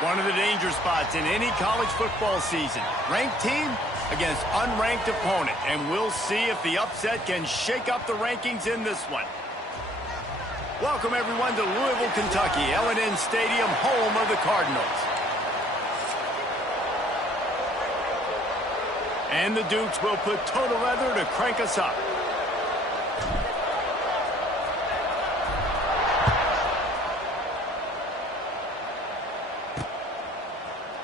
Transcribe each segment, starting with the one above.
One of the danger spots in any college football season. Ranked team against unranked opponent. And we'll see if the upset can shake up the rankings in this one. Welcome, everyone, to Louisville, Kentucky, L&N Stadium, home of the Cardinals. And the Dukes will put total leather to crank us up.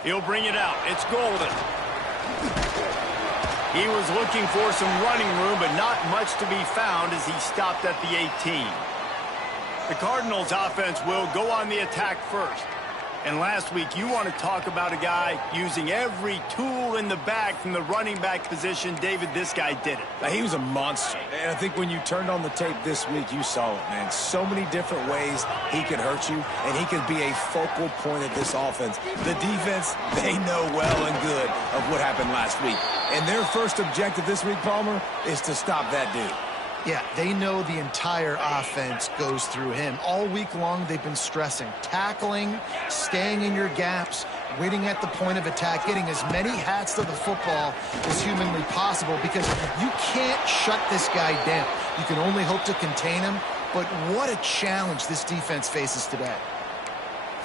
He'll bring it out. It's Golden. He was looking for some running room, but not much to be found as he stopped at the 18. The Cardinals offense will go on the attack first. And last week, you want to talk about a guy using every tool in the bag from the running back position. David, this guy did it. He was a monster. And I think when you turned on the tape this week, you saw it, man. So many different ways he could hurt you, and he could be a focal point of this offense. The defense, they know well and good of what happened last week. And their first objective this week, Palmer, is to stop that dude. Yeah, they know the entire offense goes through him. All week long, they've been stressing. Tackling, staying in your gaps, waiting at the point of attack, getting as many hats to the football as humanly possible because you can't shut this guy down. You can only hope to contain him, but what a challenge this defense faces today.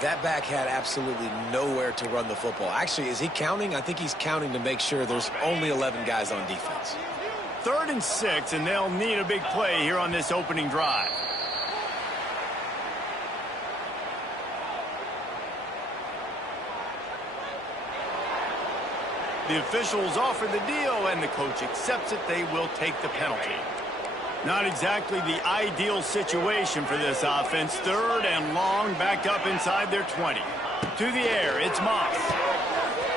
That back had absolutely nowhere to run the football. Actually, is he counting? I think he's counting to make sure there's only 11 guys on defense. 3rd and 6, and they'll need a big play here on this opening drive. The officials offer the deal, and the coach accepts it. They will take the penalty. Not exactly the ideal situation for this offense. 3rd and long, back up inside their 20. To the air, it's Moss.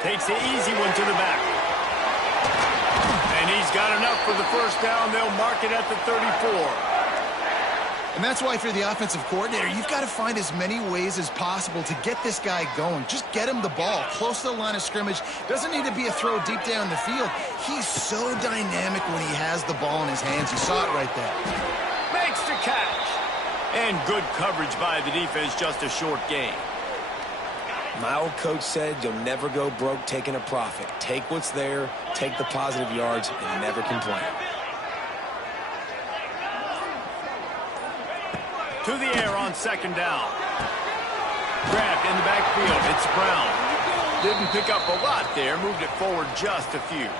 Takes the easy one to the back. And he's got enough for the first down. They'll mark it at the 34. And that's why if you're the offensive coordinator, you've got to find as many ways as possible to get this guy going. Just get him the ball close to the line of scrimmage. Doesn't need to be a throw deep down the field. He's so dynamic when he has the ball in his hands. You saw it right there. Makes the catch. And good coverage by the defense, just a short gain. My old coach said you'll never go broke taking a profit. Take what's there, take the positive yards, and never complain. To the air on 2nd down. Grabbed in the backfield. It's Brown. Didn't pick up a lot there. Moved it forward just a few.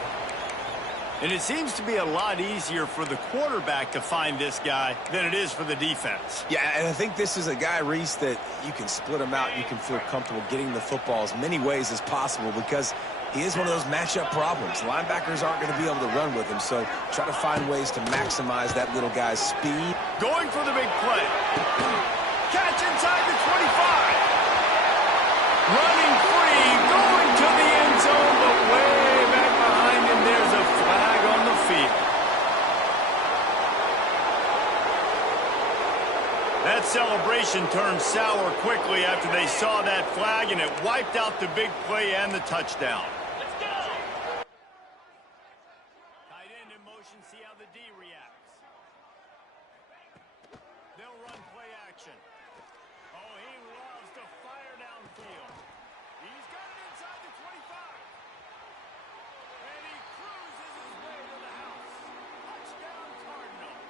And it seems to be a lot easier for the quarterback to find this guy than it is for the defense. Yeah, and I think this is a guy, Reese, that you can split him out. You can feel comfortable getting the football as many ways as possible because he is one of those matchup problems. Linebackers aren't going to be able to run with him, so try to find ways to maximize that little guy's speed. Going for the big play. Catch inside the 25. Running free, going to the end zone, but way back behind him, there's a flag on the field. That celebration turned sour quickly after they saw that flag, and it wiped out the big play and the touchdown. Let's go! Tight end in motion, see how the D reacts. They'll run play action. Oh, he loves to fire downfield. He's got it inside the 25. And he cruises his way to the house. Touchdown, Cardinals.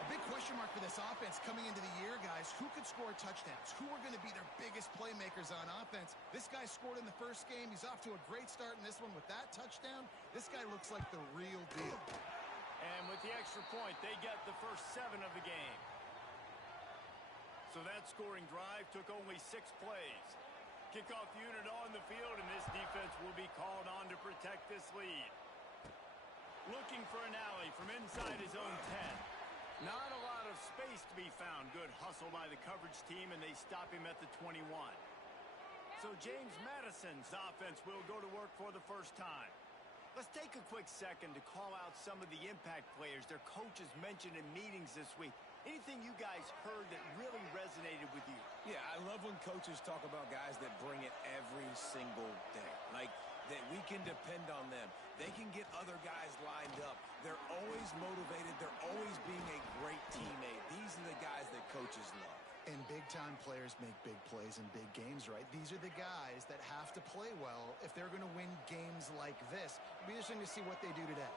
A big question mark for this offense coming into the year, guys. Who could score touchdowns? Who are going to be their biggest playmakers on offense? This guy scored in the first game. He's off to a great start in this one with that touchdown. This guy looks like the real deal. And with the extra point, they get the first 7 of the game. So that scoring drive took only 6 plays. Kickoff unit on the field, and this defense will be called on to protect this lead. Looking for an alley from inside his own 10. Not a lot of space to be found. Good hustle by the coverage team, and they stop him at the 21. So James Madison's offense will go to work for the first time. Let's take a quick second to call out some of the impact players their coaches mentioned in meetings this week. Anything you guys heard that really resonated with you? Yeah, I love when coaches talk about guys that bring it every single day. Like, that we can depend on them. They can get other guys lined up. They're always motivated. They're always being a great teammate. These are the guys that coaches love. And big Big-time players make big plays in big games, right? These are the guys that have to play well if they're going to win games like this. It'll be interesting to see what they do today.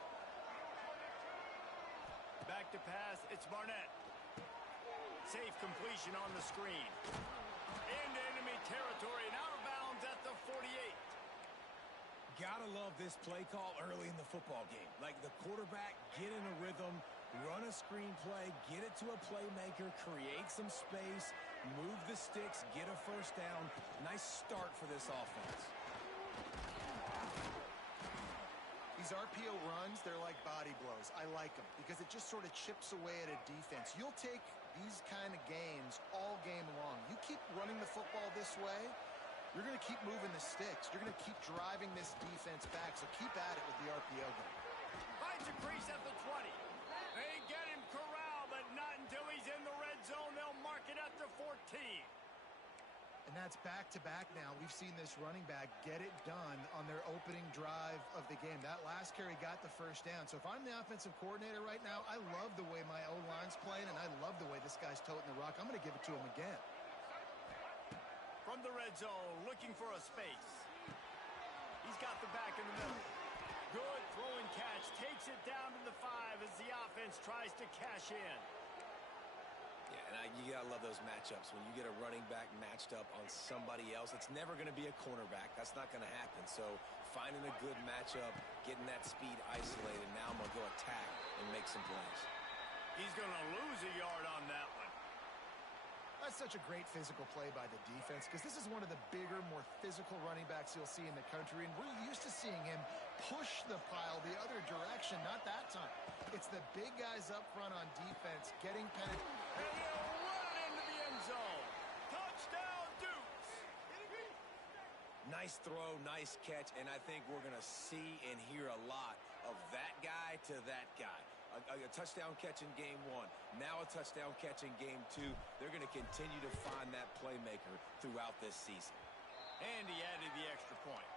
Back to pass, it's Barnett. Safe completion on the screen. Into enemy territory and out of bounds at the 48. Gotta love this play call early in the football game. Like the quarterback, get in a rhythm, run a screen play, get it to a playmaker, create some space, move the sticks, get a first down. Nice start for this offense. These RPO runs, they're like body blows. I like them because it just sort of chips away at a defense. You'll take these kind of games all game long. You keep running the football this way, you're going to keep moving the sticks. You're going to keep driving this defense back, so keep at it with the RPO game. Finds a crease at the 20. They get him corralled, but not until he's in the red zone. They'll mark it at the 14. And that's back-to-back now. We've seen this running back get it done on their opening drive of the game. That last carry got the first down. So if I'm the offensive coordinator right now, I love the way my O-line's playing, and I love the way this guy's toting the rock. I'm going to give it to him again. From the red zone, looking for a space. He's got the back in the middle. Good throwing catch. Takes it down to the 5 as the offense tries to cash in. Yeah, and you got to love those matchups. When you get a running back matched up on somebody else, it's never going to be a cornerback. That's not going to happen. So finding a good matchup, getting that speed isolated, now I'm going to go attack and make some plays. He's going to lose a yard on that one. That's such a great physical play by the defense because this is one of the bigger, more physical running backs you'll see in the country, and we're used to seeing him push the pile the other direction. Not that time. It's the big guys up front on defense getting penetration. And he'll run into the end zone. Touchdown, Dukes. Nice throw, nice catch, and I think we're going to see and hear a lot of that guy to that guy. A touchdown catch in game 1, now a touchdown catch in game 2. They're going to continue to find that playmaker throughout this season. And he added the extra point.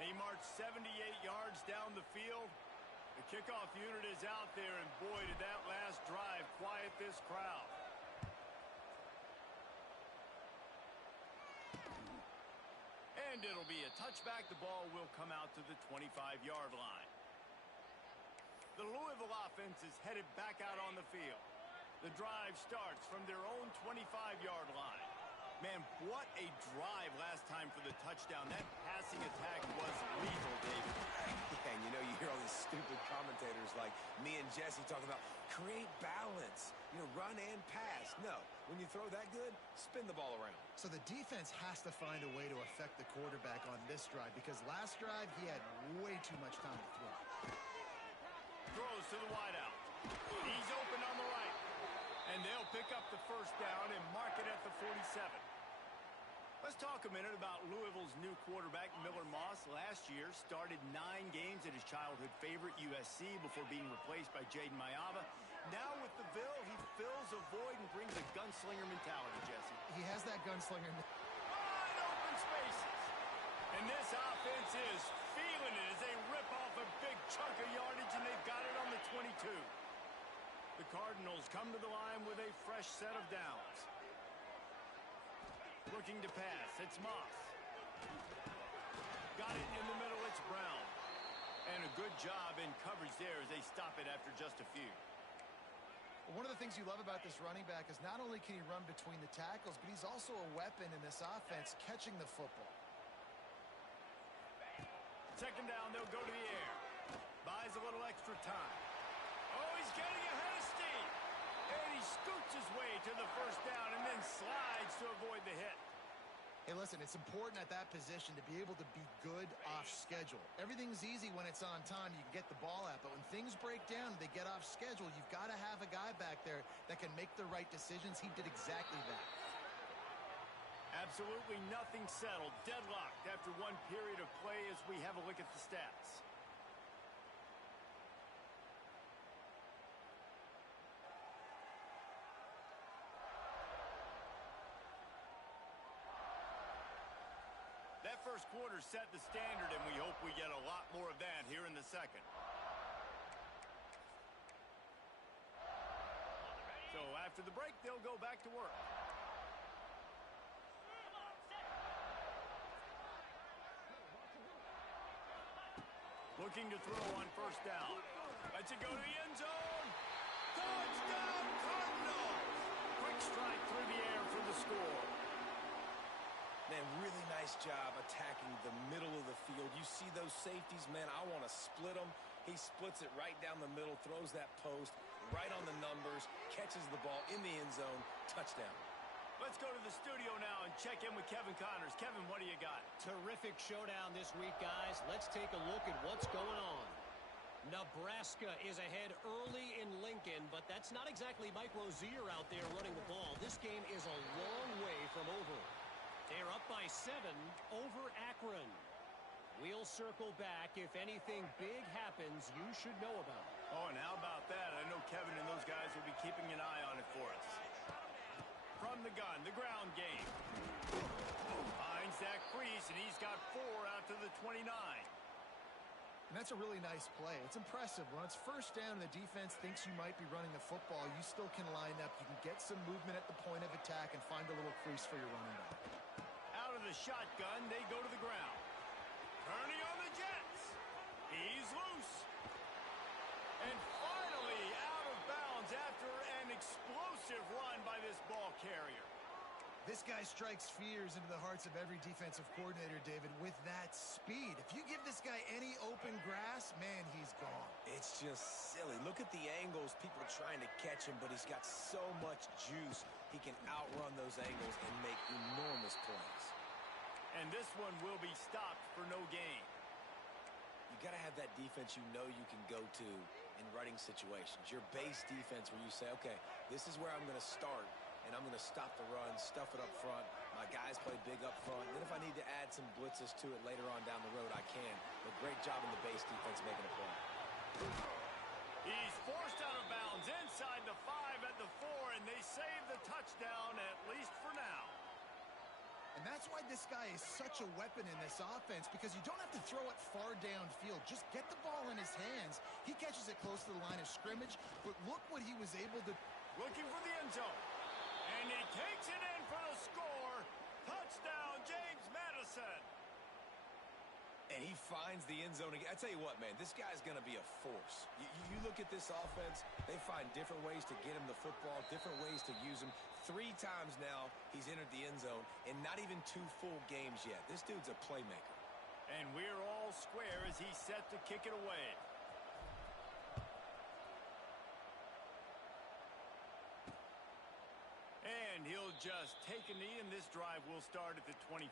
He marched 78 yards down the field. The kickoff unit is out there, and boy, did that last drive quiet this crowd. And it'll be a touchback. The ball will come out to the 25-yard line. The Louisville offense is headed back out on the field. The drive starts from their own 25-yard line. Man, what a drive last time for the touchdown. That passing attack was lethal, David. Yeah, and you know, you hear all these stupid commentators like me and Jesse talking about create balance, run and pass. No, when you throw that good, spin the ball around. So the defense has to find a way to affect the quarterback on this drive because last drive he had way too much time to throw. Throws to the wideout. He's open on the right. And they'll pick up the first down and mark it at the 47. Let's talk a minute about Louisville's new quarterback, Miller Moss. Last year, started 9 games at his childhood favorite, USC, before being replaced by Jaden Mayava. Now with the Ville, he fills a void and brings a gunslinger mentality, Jesse. He has that gunslinger. Wide open spaces. And this offense is feeling it as they rip off a big chunk of yardage, and they've got it on the 22. The Cardinals come to the line with a fresh set of downs. Looking to pass, it's Moss. Got it in the middle, it's Brown. And a good job in coverage there as they stop it after just a few. One of the things you love about this running back is not only can he run between the tackles, but he's also a weapon in this offense catching the football. Second down, they'll go to the air. Buys a little extra time. Oh, he's getting ahead of steam. And he scoots his way to the first down and then slides to avoid the hit. Hey, listen, it's important at that position to be able to be good off schedule. Everything's easy when it's on time. You can get the ball out. But when things break down, they get off schedule. You've got to have a guy back there that can make the right decisions. He did exactly that. Absolutely nothing settled. Deadlocked after one period of play as we have a look at the stats. That first quarter set the standard, and we hope we get a lot more of that here in the second. So after the break, they'll go back to work. Looking to throw on first down. Lets it go to the end zone. Touchdown, Cardinals! Quick strike through the air for the score. Man, really nice job attacking the middle of the field. You see those safeties, man, I want to split them. He splits it right down the middle, throws that post right on the numbers, catches the ball in the end zone, touchdown. Let's go to the studio now and check in with Kevin Connors. Kevin, what do you got? Terrific showdown this week, guys. Let's take a look at what's going on. Nebraska is ahead early in Lincoln, but that's not exactly Mike Rozier out there running the ball. This game is a long way from over. They're up by 7 over Akron. We'll circle back. If anything big happens, you should know about it. Oh, and how about that? I know Kevin and those guys will be keeping an eye on it for us. From the gun, the ground game. Finds Zach Priest, and he's got 4 out to the 29. And that's a really nice play. It's impressive. When it's first down and the defense thinks you might be running the football, you still can line up. You can get some movement at the point of attack and find a little crease for your running back. Out of the shotgun, they go to the ground. Turning on the Jets. He's loose. And finally out of bounds after an explosive run by this ball carrier. This guy strikes fears into the hearts of every defensive coordinator, David, with that speed. If you give this guy any open grass, man, he's gone. It's just silly. Look at the angles, people trying to catch him, but he's got so much juice. He can outrun those angles and make enormous plays. And this one will be stopped for no gain. You got to have that defense you know you can go to in running situations. Your base defense where you say, okay, this is where I'm going to start, and I'm going to stop the run, stuff it up front. My guys play big up front. Then if I need to add some blitzes to it later on down the road, I can. But great job in the base defense making a play. He's forced out of bounds inside the 5 at the 4, and they save the touchdown, at least for now. And that's why this guy is such a weapon in this offense, because you don't have to throw it far downfield. Just get the ball in his hands. He catches it close to the line of scrimmage, but look what he was able to... Looking for the end zone. And he takes it in for the score. Touchdown, James Madison. And he finds the end zone again. I tell you what, man, this guy's going to be a force. You look at this offense, they find different ways to get him the football, different ways to use him. 3 times now he's entered the end zone, and not even 2 full games yet. This dude's a playmaker. And we're all square as he's set to kick it away. And he'll just take a knee, and this drive will start at the 25.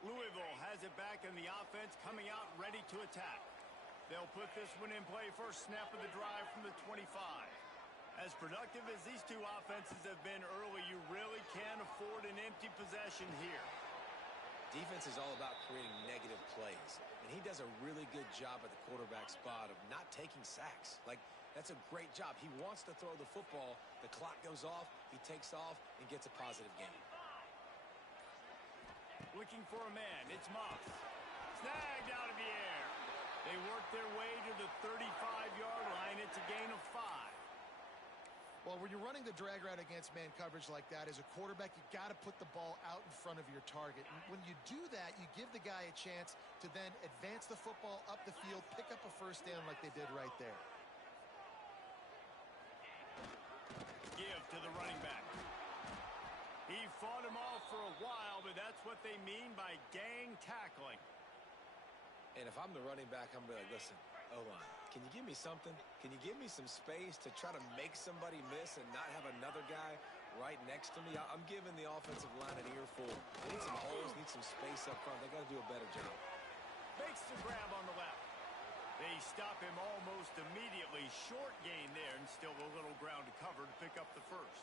Louisville has it back in the offense, coming out ready to attack. They'll put this one in play first snap of the drive from the 25. As productive as these two offenses have been early, you really can't afford an empty possession here. Defense is all about creating negative plays, and he does a really good job at the quarterback spot of not taking sacks. Like, that's a great job. He wants to throw the football. The clock goes off, he takes off, and gets a positive gain. Looking for a man, it's Moss. Snagged out of the air. They work their way to the 35-yard line. It's a gain of 5. Well, when you're running the drag route against man coverage like that, as a quarterback, you got to put the ball out in front of your target. And when you do that, you give the guy a chance to then advance the football up the field, pick up a first down like they did right there. Give to the running back. He fought him off for a while, but that's what they mean by gang tackling. And if I'm the running back, I'm going to be like, listen, O-line, can you give me something? Can you give me some space to try to make somebody miss and not have another guy right next to me? I'm giving the offensive line an earful. They need some holes, need some space up front. They got to do a better job. Makes the grab on the left. They stop him almost immediately. Short gain there, and still a little ground to cover to pick up the first.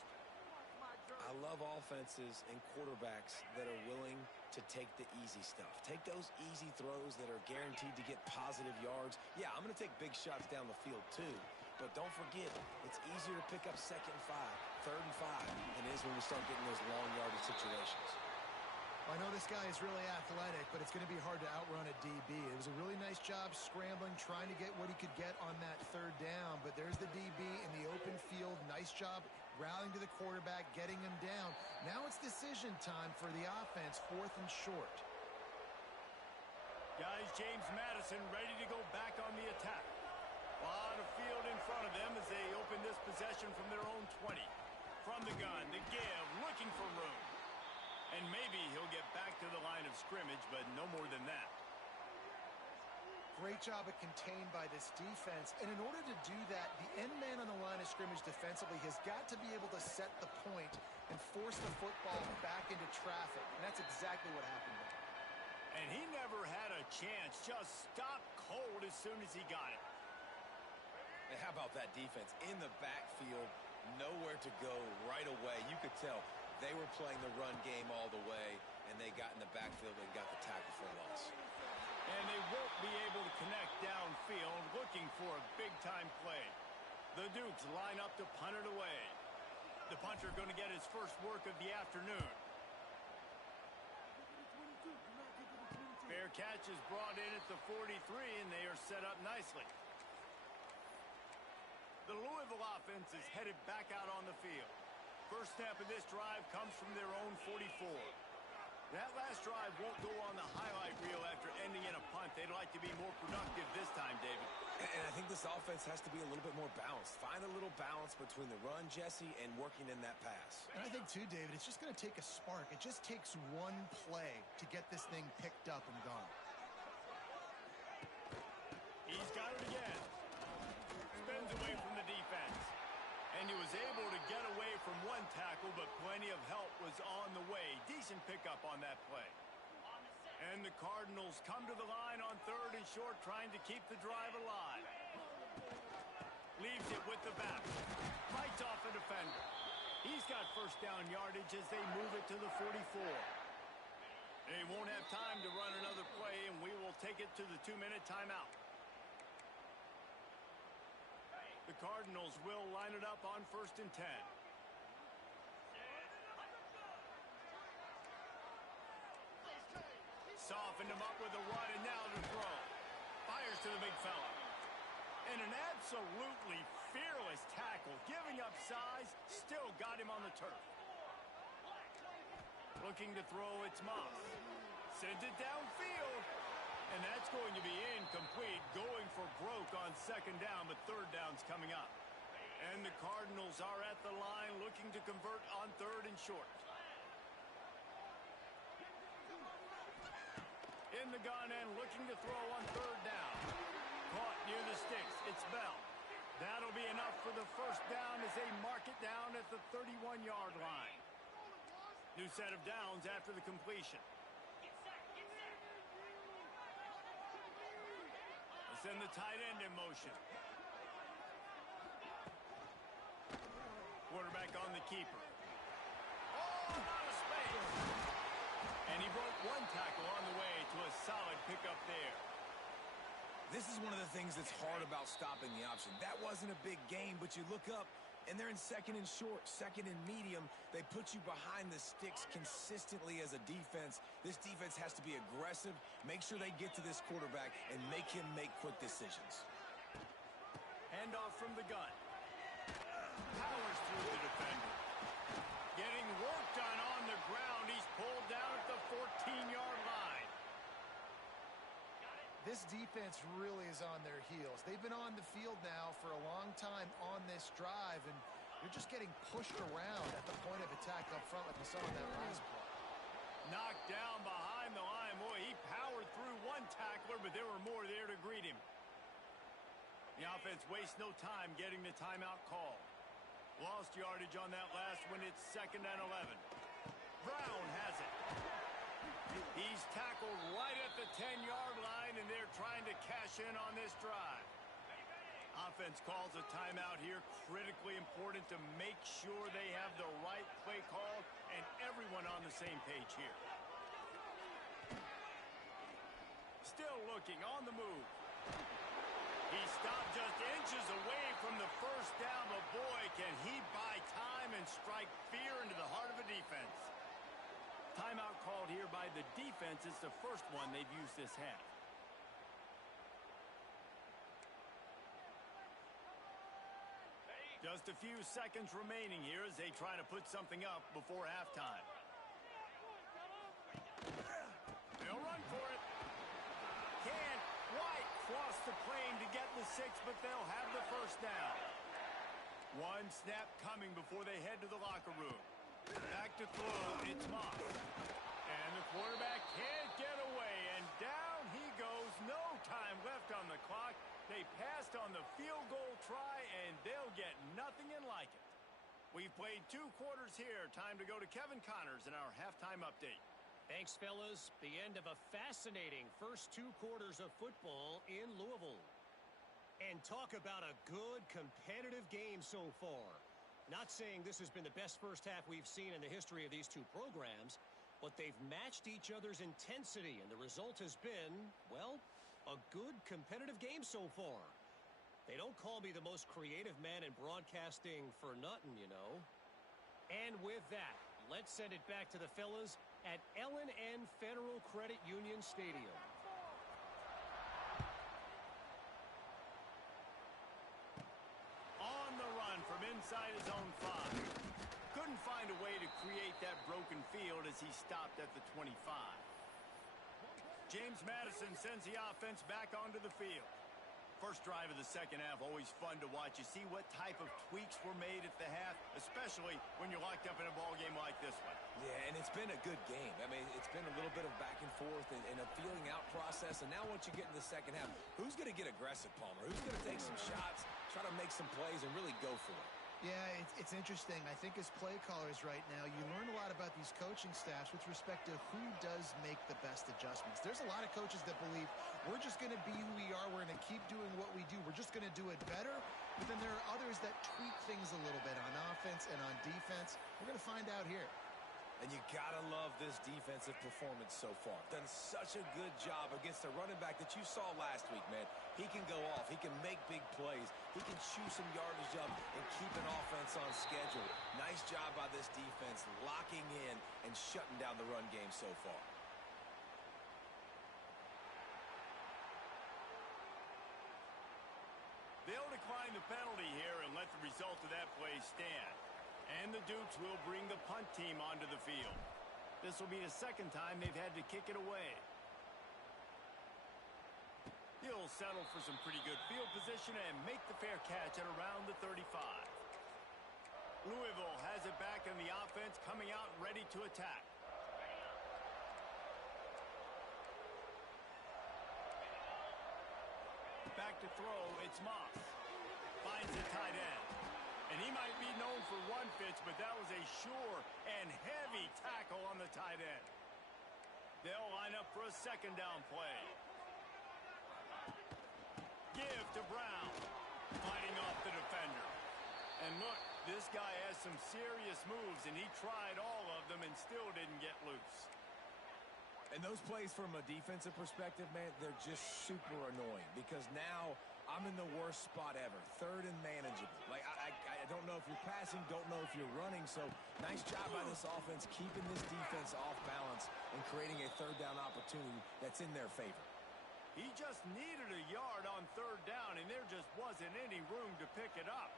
I love offenses and quarterbacks that are willing to take the easy stuff. Take those easy throws that are guaranteed to get positive yards. Yeah, I'm going to take big shots down the field too, but don't forget, it's easier to pick up 2nd and 5, 3rd and 5 than it is when we start getting those long yardage situations. I know this guy is really athletic, but it's going to be hard to outrun a DB. It was a really nice job scrambling, trying to get what he could get on that 3rd down, but there's the DB in the open field. Nice job rallying to the quarterback, getting him down. Now it's decision time for the offense, 4th and short. Guys, James Madison ready to go back on the attack. A lot of field in front of them as they open this possession from their own 20. From the gun, the give, looking for room. And maybe he'll get back to the line of scrimmage, but no more than that. Great job of contained by this defense. And in order to do that, the end man on the line of scrimmage defensively has got to be able to set the point and force the football back into traffic. And that's exactly what happened there. And he never had a chance. Just stopped cold as soon as he got it. And how about that defense in the backfield? Nowhere to go right away. You could tell they were playing the run game all the way, and they got in the backfield and got the tackle for a loss. And they won't be able to connect downfield, looking for a big-time play. The Dukes line up to punt it away. The punter going to get his first work of the afternoon. Fair catch is brought in at the 43, and they are set up nicely. The Louisville offense is headed back out on the field. First snap of this drive comes from their own 44. That last drive won't go on the highlight reel after ending in a punt. They'd like to be more productive this time, David. And I think this offense has to be a little bit more balanced. Find a little balance between the run, Jesse, and working in that pass. And I think, too, David, it's just going to take a spark. It just takes one play to get this thing picked up and gone. He's got it again. Spins away from the defense. And he was able to get away from one tackle, but plenty of help was on the way. Decent pickup on that play. And the Cardinals come to the line on 3rd and short, trying to keep the drive alive. Leaves it with the back. Fights off a defender. He's got first down yardage as they move it to the 44. They won't have time to run another play, and we will take it to the 2-minute timeout. The Cardinals will line it up on 1st and 10. Softened him up with a run, and now to throw. Fires to the big fella. And an absolutely fearless tackle. Giving up size, still got him on the turf. Looking to throw, it's Moss. Sends it downfield. And that's going to be incomplete. Going for broke on 2nd down, but 3rd down's coming up. And the Cardinals are at the line looking to convert on 3rd and short. In the gun and looking to throw on 3rd down. Caught near the sticks. It's Bell. That'll be enough for the first down as they mark it down at the 31-yard line. New set of downs after the completion. Send the tight end in motion. Quarterback on the keeper. Oh, out of space. And he broke one tackle on the way to a solid pickup there. This is one of the things that's hard about stopping the option. That wasn't a big gain, but you look up, and they're in 2nd and short, 2nd and medium. They put you behind the sticks consistently as a defense. This defense has to be aggressive, make sure they get to this quarterback, and make him make quick decisions. Handoff from the gun. Powers through the defender. Getting work done on the ground. He's pulled down at the 14-yard line. This defense really is on their heels. They've been on the field now for a long time on this drive, and they're just getting pushed around at the point of attack up front like we saw in that last play. Knocked down behind the line. Boy, he powered through one tackler, but there were more there to greet him. The offense wastes no time getting the timeout call. Lost yardage on that last one. It's 2nd and 11. Brown has it. He's tackled right at the 10-yard line, and they're trying to cash in on this drive. Offense calls a timeout here. Critically important to make sure they have the right play call and everyone on the same page here. Still looking on the move. He stopped just inches away from the first down, but boy, can he buy time and strike fear into the heart of a defense. Timeout called here by the defense. It's the first one they've used this half. Just a few seconds remaining here as they try to put something up before halftime. They'll run for it. quite cross the plane to get the 6, but they'll have the first down. One snap coming before they head to the locker room. Back to throw, it's Moss. And the quarterback can't get away, and down he goes. No time left on the clock. They passed on the field goal try, and they'll get nothing in like it. We've played 2 quarters here. Time to go to Kevin Connors in our halftime update. Thanks, fellas. The end of a fascinating first 2 quarters of football in Louisville. And talk about a good, competitive game so far. Not saying this has been the best first half we've seen in the history of these 2 programs, but they've matched each other's intensity, and the result has been, well, a good, competitive game so far. They don't call me the most creative man in broadcasting for nothing, you know. And with that, let's send it back to the fellas at L&N Federal Credit Union Stadium. On the run from inside his own 5. Couldn't find a way to create that broken field as he stopped at the 25. James Madison sends the offense back onto the field. First drive of the second half, always fun to watch. You see what type of tweaks were made at the half, especially when you're locked up in a ball game like this one. Yeah, and it's been a good game. I mean, it's been a little bit of back and forth and a feeling out process. And now once you get in the second half, who's going to get aggressive, Palmer? Who's going to take some shots, try to make some plays, and really go for it? Yeah, it's interesting. I think as play callers right now, you learn a lot about these coaching staffs with respect to who does make the best adjustments. There's a lot of coaches that believe we're just going to be who we are. We're going to keep doing what we do. We're just going to do it better. But then there are others that tweak things a little bit on offense and on defense. We're going to find out here. And you gotta love this defensive performance so far. Done such a good job against a running back that you saw last week, man. He can go off. He can make big plays. He can chew some yardage up and keep an offense on schedule. Nice job by this defense locking in and shutting down the run game so far. They'll decline the penalty here and let the result of that play stand. And the Dukes will bring the punt team onto the field. This will be the second time they've had to kick it away. He'll settle for some pretty good field position and make the fair catch at around the 35. Louisville has it back in the offense, coming out ready to attack. Back to throw, it's Moss. Finds the tight end. And he might be known for one pitch, but that was a sure and heavy tackle on the tight end. They'll line up for a second down play. Give to Brown. Fighting off the defender. And look, this guy has some serious moves, and he tried all of them and still didn't get loose. And those plays from a defensive perspective, man, they're just super annoying because now I'm in the worst spot ever. Third and manageable. Like, I don't know if you're passing, don't know if you're running. So, nice job by this offense keeping this defense off balance and creating a third down opportunity that's in their favor. He just needed a yard on third down, and there just wasn't any room to pick it up.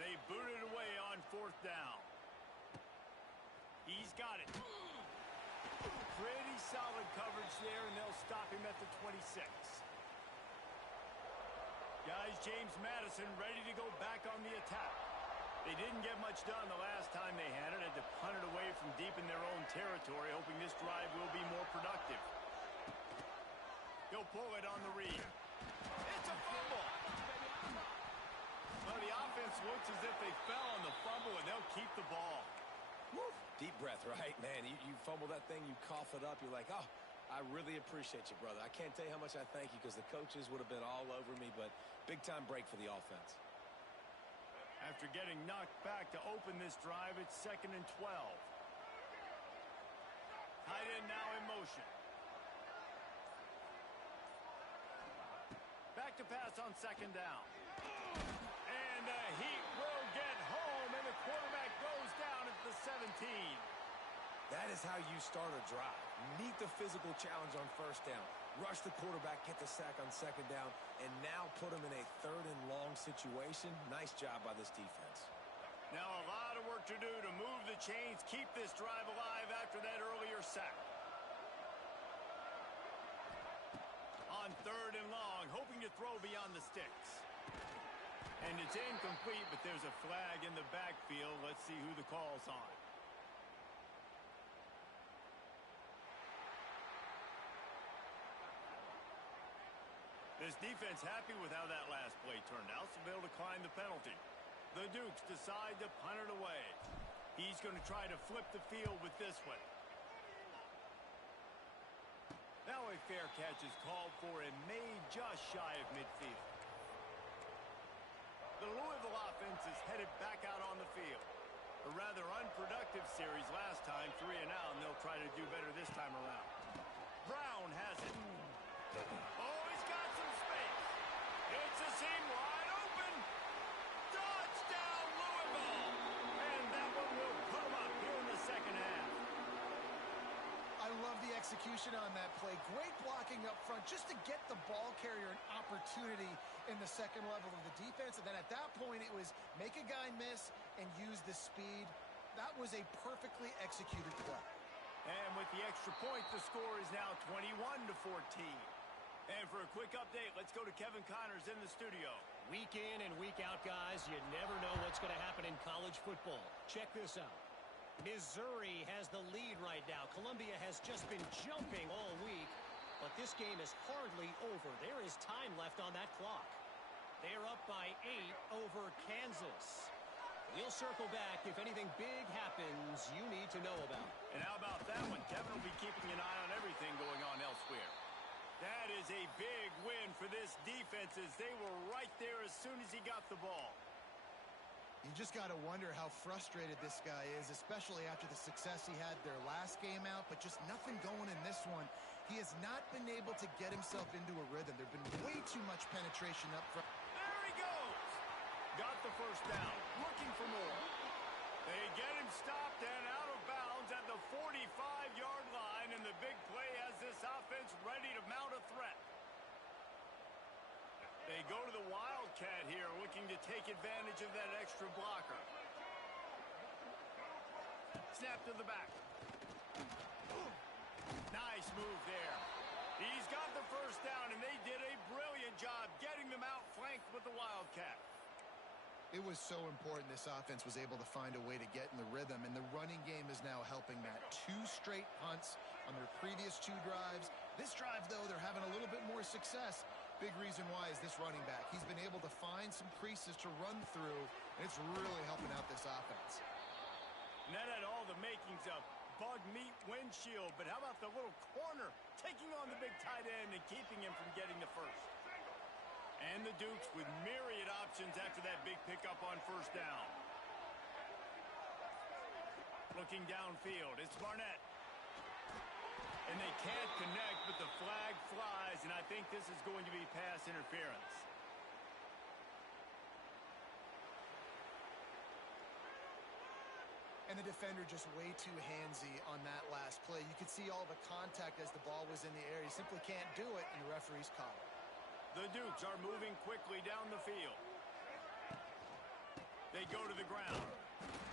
They booted away on fourth down. He's got it. Pretty solid coverage there, and they'll stop him at the 26. Guys, James Madison ready to go back on the attack. They didn't get much done the last time they had it. Had to punt it away from deep in their own territory, hoping this drive will be more productive. He'll pull it on the read. It's a fumble. Well, the offense looks as if they fell on the fumble, and they'll keep the ball. Woo. Deep breath, right, man? You fumble that thing, you cough it up, you're like, oh, I really appreciate you, brother. I can't tell you how much I thank you because the coaches would have been all over me, but big-time break for the offense. After getting knocked back to open this drive, it's 2nd and 12. Tight end now in motion. Back to pass on second down. And the Heat will get home, and the quarterback goes down at the 17. That is how you start a drive. Meet the physical challenge on first down. Rush the quarterback, get the sack on second down, and now put him in a third and long situation. Nice job by this defense. Now a lot of work to do to move the chains, keep this drive alive after that earlier sack. 3rd and long, hoping to throw beyond the sticks. And it's incomplete, but there's a flag in the backfield. Let's see who the call's on. This defense happy with how that last play turned out, so they'll decline the penalty. The Dukes decide to punt it away. He's going to try to flip the field with this one. Now a fair catch is called for and made just shy of midfield. The Louisville offense is headed back out on the field. A rather unproductive series last time, 3 and out, and they'll try to do better this time around. Brown has it. Oh, he's got some space. It's a seam wide open. Touchdown, Louisville. And that one will put them up here in the second half. I love the execution on that play. Great blocking up front just to get the ball carrier an opportunity in the second level of the defense. And then at that point, it was make a guy miss and use the speed. That was a perfectly executed play. And with the extra point, the score is now 21-14. And for a quick update, let's go to Kevin Connors in the studio. Week in and week out, guys, you never know what's going to happen in college football. Check this out. Missouri has the lead right now. Columbia has just been jumping all week, but this game is hardly over. There is time left on that clock. They're up by 8 over Kansas. We'll circle back if anything big happens you need to know about. And how about that one? Kevin will be keeping an eye on everything going on elsewhere. That is a big win for this defense as they were right there as soon as he got the ball. You just got to wonder how frustrated this guy is, especially after the success he had their last game out, but just nothing going in this one. He has not been able to get himself into a rhythm. There have been way too much penetration up front. There he goes. Got the first down. Looking for more. They get him stopped and out of bounds at the 45-yard line, and the big play has this offense ready to mount a threat. They go to the Wildcat here, looking to take advantage of that extra blocker. Snap to the back. Nice move there. He's got the first down, and they did a brilliant job getting them out flanked with the Wildcat. It was so important this offense was able to find a way to get in the rhythm, and the running game is now helping that. 2 straight punts on their previous 2 drives. This drive, though, they're having a little bit more success. Big reason why is this running back. He's been able to find some creases to run through, and it's really helping out this offense. And that had all the makings of bug meat windshield, but how about the little corner taking on the big tight end and keeping him from getting the first? And the Dukes with myriad options after that big pickup on first down. Looking downfield, it's Barnett. And they can't connect, but the flag flies, and I think this is going to be pass interference. And the defender just way too handsy on that last play. You could see all the contact as the ball was in the air. He simply can't do it, and the referee's caught it. The Dukes are moving quickly down the field. They go to the ground.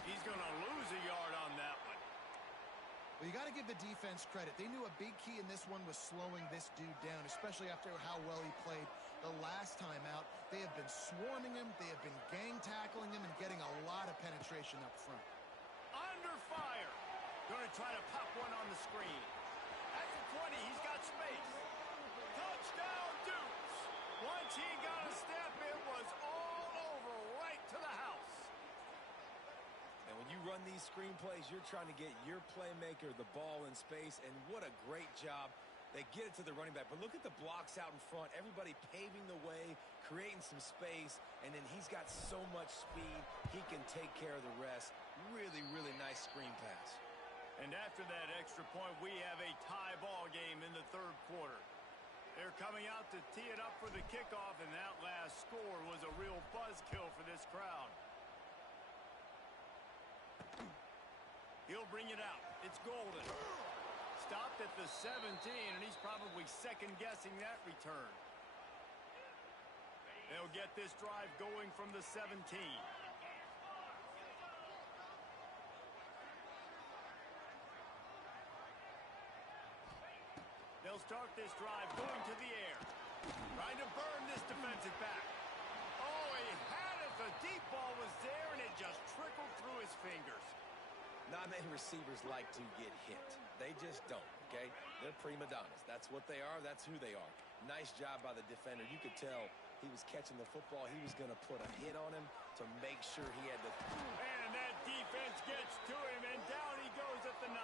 He's going to lose a yard on that one. Well, you got to give the defense credit. They knew a big key in this one was slowing this dude down, especially after how well he played the last time out. They have been swarming him. They have been gang tackling him and getting a lot of penetration up front. Under fire. Going to try to pop one on the screen. At the 20, he's got space. Touchdown, Dukes. Once he got a step, it was all over right to the house. And when you run these screenplays, you're trying to get your playmaker the ball in space, and what a great job. They get it to the running back, but look at the blocks out in front. Everybody paving the way, creating some space, and then he's got so much speed, he can take care of the rest. Really, really nice screen pass. And after that extra point, we have a tie ball game in the third quarter. They're coming out to tee it up for the kickoff, and that last score was a real buzzkill for this crowd. He'll bring it out. It's Golden. Stopped at the 17, and he's probably second-guessing that return. They'll get this drive going from the 17. They'll start this drive going to the air. Trying to burn this defensive back. Oh, he had it. The deep ball was there, and it just trickled through his fingers. Not many receivers like to get hit. They just don't, okay? They're prima donnas. That's what they are. That's who they are. Nice job by the defender. You could tell he was catching the football. He was going to put a hit on him to make sure he had the... And that defense gets to him, and down he goes at the 9.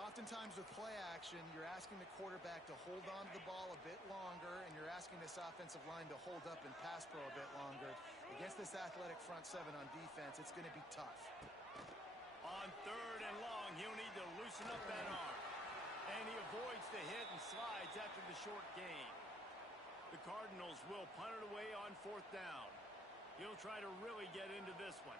Oftentimes with play action, you're asking the quarterback to hold on to the ball a bit longer, and you're asking this offensive line to hold up and pass pro a bit longer. Against this athletic front seven on defense, it's going to be tough. On 3rd and long, he'll need to loosen up that arm. And he avoids the hit and slides after the short gain. The Cardinals will punt it away on 4th down. He'll try to really get into this one.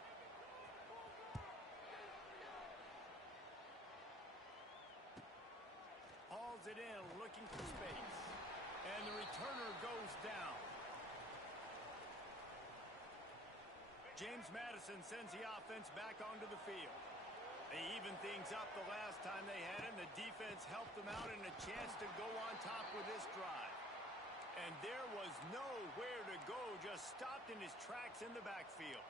Hauls it in, looking for space. And the returner goes down. James Madison sends the offense back onto the field. They evened things up the last time they had him. The defense helped them out and a chance to go on top with this drive. And there was nowhere to go, just stopped in his tracks in the backfield.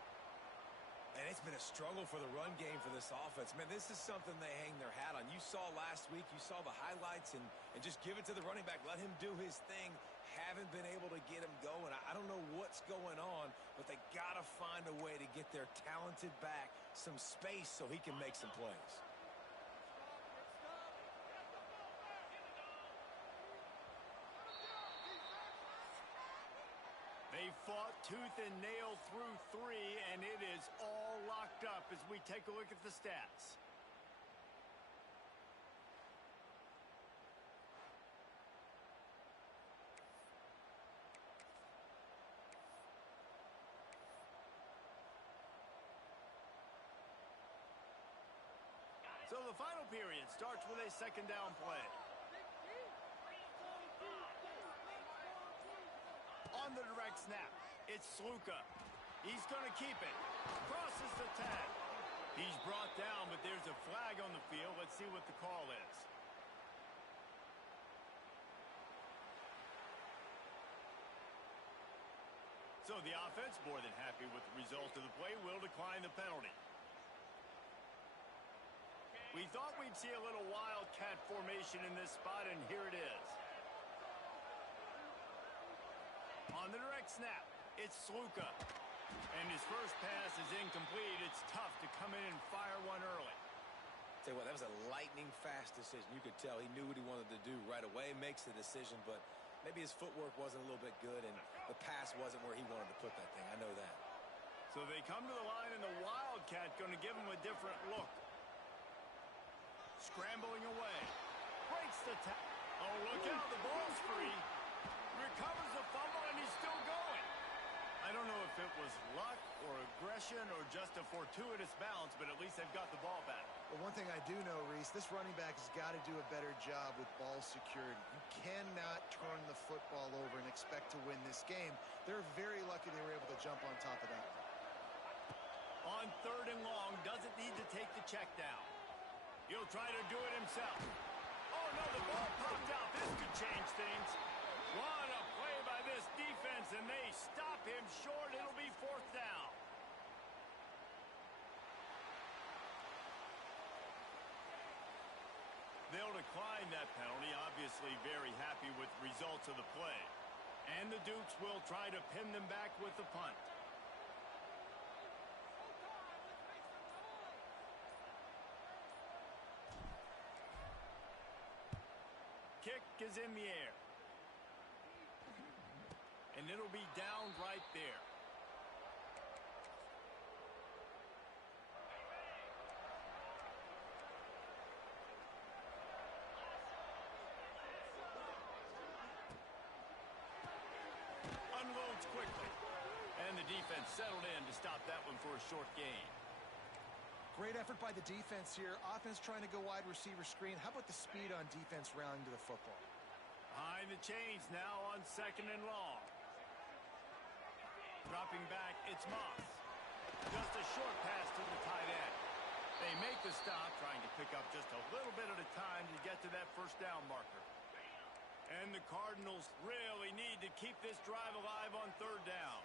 And it's been a struggle for the run game for this offense. Man, this is something they hang their hat on. You saw last week, you saw the highlights, and just give it to the running back. Let him do his thing. Haven't been able to get him going. I don't know what's going on, but they got to find a way to get their talented back some space so he can make some plays. They fought tooth and nail through 3, and it is all locked up as we take a look at the stats. So the final period starts with a 2nd down play. On the direct snap, it's Sluka. He's going to keep it. Crosses the 10. He's brought down, but there's a flag on the field. Let's see what the call is. So the offense, more than happy with the result of the play, will decline the penalty. We thought we'd see a little wildcat formation in this spot, and here it is. On the direct snap, it's Sluka. And his first pass is incomplete. It's tough to come in and fire one early. Tell you what, that was a lightning-fast decision. You could tell he knew what he wanted to do right away, makes the decision, but maybe his footwork wasn't a little bit good, and the pass wasn't where he wanted to put that thing. I know that. So they come to the line, and the wildcat going to give him a different look. Scrambling away. Breaks the tackle. Oh, look out. The ball's free. Recovers the fumble, and he's still going. I don't know if it was luck or aggression or just a fortuitous bounce, but at least they've got the ball back. Well, one thing I do know, Reese, this running back has got to do a better job with ball security. You cannot turn the football over and expect to win this game. They're very lucky they were able to jump on top of that. On 3rd and long, doesn't need to take the check down. He'll try to do it himself. Oh, no, the ball popped out. This could change things. What a play by this defense, and they stop him short. It'll be 4th down. They'll decline that penalty, obviously very happy with the results of the play. And the Dukes will try to pin them back with the punt. Kick is in the air. And it'll be down right there. Unloads quickly. And the defense settled in to stop that one for a short gain. Great effort by the defense here. Offense trying to go wide receiver screen. How about the speed on defense rounding to the football? Behind the chains now on 2nd and long. Dropping back, it's Moss. Just a short pass to the tight end. They make the stop, trying to pick up just a little bit at a time to get to that 1st down marker. And the Cardinals really need to keep this drive alive on third down.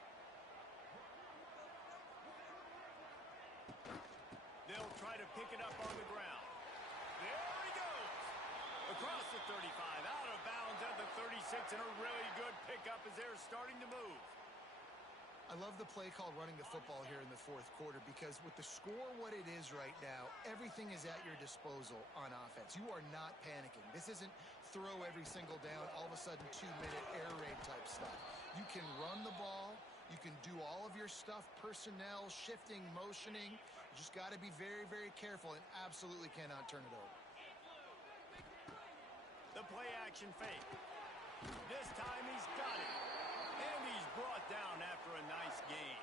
They'll try to pick it up on the ground. There he goes. Across the 35, out of bounds at the 36, and a really good pickup as they're starting to move. I love the play call running the football here in the fourth quarter because with the score what it is right now, everything is at your disposal on offense. You are not panicking. This isn't throw every single down, all of a sudden 2-minute air raid type stuff. You can run the ball. You can do all of your stuff, personnel, shifting, motioning. You just got to be very, very careful and absolutely cannot turn it over. The play action fake. This time he's got it. And he's brought down after a nice gain.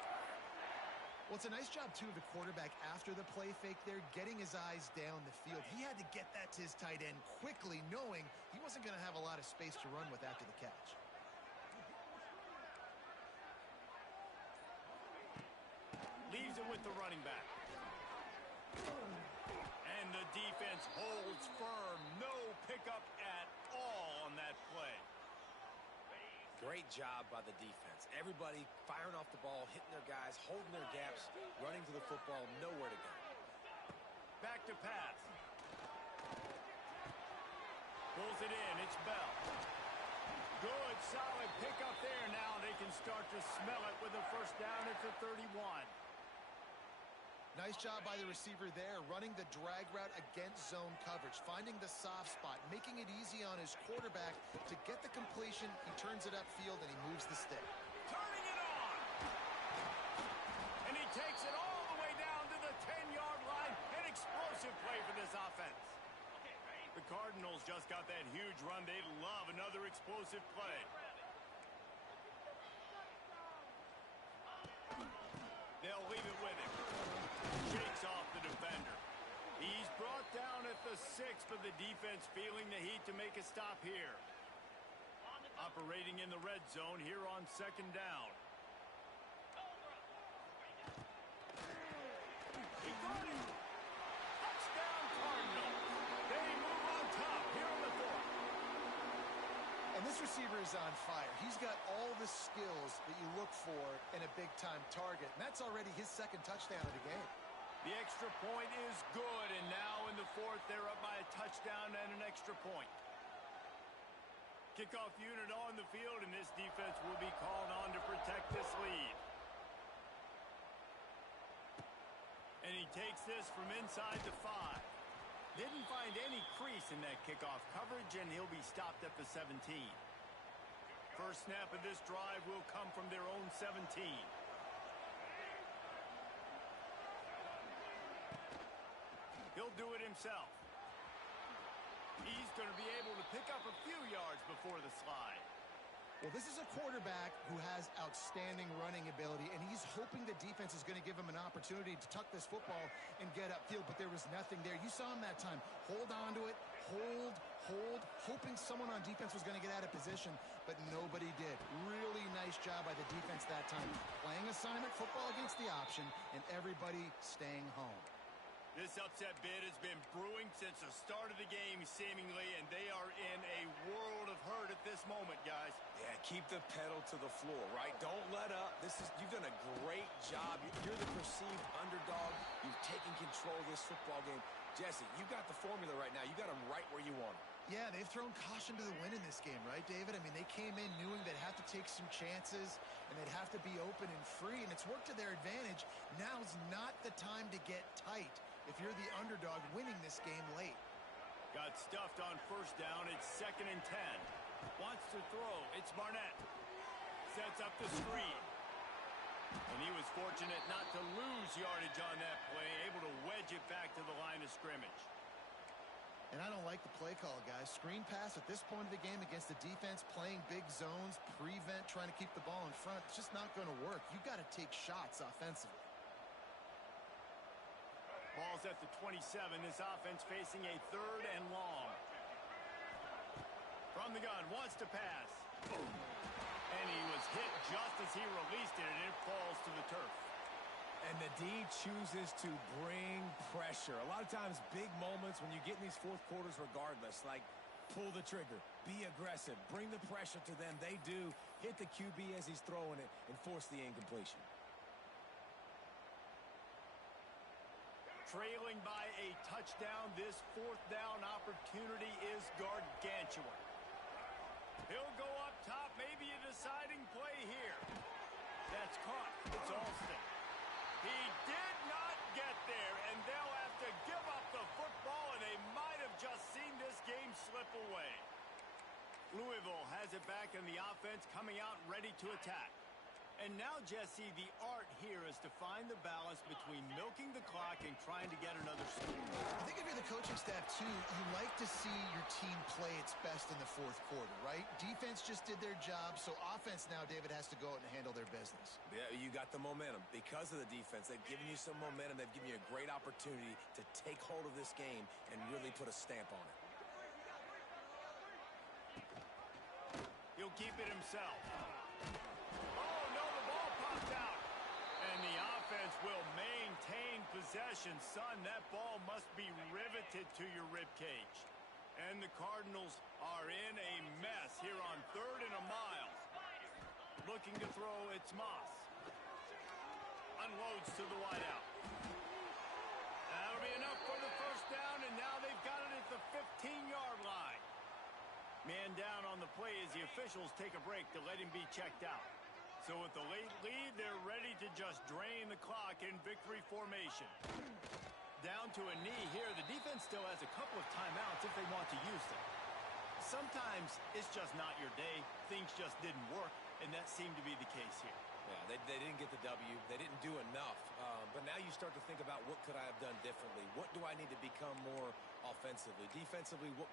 Well, it's a nice job, too, of the quarterback after the play fake there, getting his eyes down the field. He had to get that to his tight end quickly, knowing he wasn't going to have a lot of space to run with after the catch. Leaves it with the running back. And the defense holds firm. No pickup at all on that play. Great job by the defense. Everybody firing off the ball, hitting their guys, holding their gaps, running to the football, nowhere to go. Back to pass. Pulls it in. It's Bell. Good, solid pickup there. Now they can start to smell it with a first down at the 31. Nice job by the receiver there, running the drag route against zone coverage, finding the soft spot, making it easy on his quarterback to get the completion. He turns it upfield, and he moves the stick. Turning it on! And he takes it all the way down to the 10-yard line. An explosive play for this offense. The Cardinals just got that huge run. They love another explosive play. They'll leave it with him. Shakes off the defender. He's brought down at the 6, but the defense feeling the heat to make a stop here. Operating in the red zone here on second down. He got it. Touchdown Cardinals. They move on top here in the fourth. And this receiver is on fire. He's got all the skills that you look for in a big-time target. And that's already his second touchdown of the game. The extra point is good, and now in the fourth, they're up by a touchdown and an extra point. Kickoff unit on the field, and this defense will be called on to protect this lead. And he takes this from inside the 5. Didn't find any crease in that kickoff coverage, and he'll be stopped at the 17. First snap of this drive will come from their own 17. He'll do it himself. He's going to be able to pick up a few yards before the slide. Well, this is a quarterback who has outstanding running ability, and he's hoping the defense is going to give him an opportunity to tuck this football and get upfield, but there was nothing there. You saw him that time. Hold on to it, hold, hoping someone on defense was going to get out of position, but nobody did. Really nice job by the defense that time. Playing assignment football against the option, and everybody staying home. This upset bid has been brewing since the start of the game, seemingly, and they are in a world of hurt at this moment, guys. Yeah, keep the pedal to the floor, right? Don't let up. You've done a great job. You're the perceived underdog. You've taken control of this football game. Jesse, you got the formula right now. You got them right where you want them. Yeah, they've thrown caution to the wind in this game, right, David? I mean, they came in knowing they'd have to take some chances, and they'd have to be open and free, and it's worked to their advantage. Now's not the time to get tight if you're the underdog winning this game late. Got stuffed on first down. It's 2nd and 10. Wants to throw. It's Barnett. Sets up the screen. And he was fortunate not to lose yardage on that play, able to wedge it back to the line of scrimmage. And I don't like the play call, guys. Screen pass at this point of the game against the defense, playing big zones, prevent, trying to keep the ball in front. It's just not going to work. You've got to take shots offensively. Ball's at the 27. This offense facing a 3rd and long. From the gun, wants to pass. And he was hit just as he released it, and it falls to the turf. And the D chooses to bring pressure. A lot of times, big moments when you get in these fourth quarters regardless, like Pull the trigger. Be aggressive. Bring the pressure to them. They do. Hit the QB as he's throwing it and force the incompletion. Trailing by a touchdown, this fourth down opportunity is gargantuan. He'll go up top, maybe a deciding play here. That's caught. It's Alston. He did not get there, and they'll have to give up the football, and they might have just seen this game slip away. Louisville has it back in the offense, coming out ready to attack. And now, Jesse, the art here is to find the balance between milking the clock and trying to get another score. I think if you're the coaching staff, too, you like to see your team play its best in the fourth quarter, right? Defense just did their job, so offense now, David, has to go out and handle their business. Yeah, you got the momentum. Because of the defense, they've given you some momentum. They've given you a great opportunity to take hold of this game and really put a stamp on it. He'll keep it himself. Oh, no, the ball popped out. And the offense will maintain possession. Son, that ball must be riveted to your ribcage. And the Cardinals are in a mess here on 3rd and a mile. Looking to throw, it's Moss. Unloads to the wideout. That'll be enough for the first down, and now they've got it at the 15-yard line. Man down on the play as the officials take a break to let him be checked out. So with the late lead, they're ready to just drain the clock in victory formation. Down to a knee here. The defense still has a couple of timeouts if they want to use them. Sometimes it's just not your day. Things just didn't work, and that seemed to be the case here. Yeah, they didn't get the W. They didn't do enough. But now you start to think about what could I have done differently? What do I need to become more offensively? Defensively, what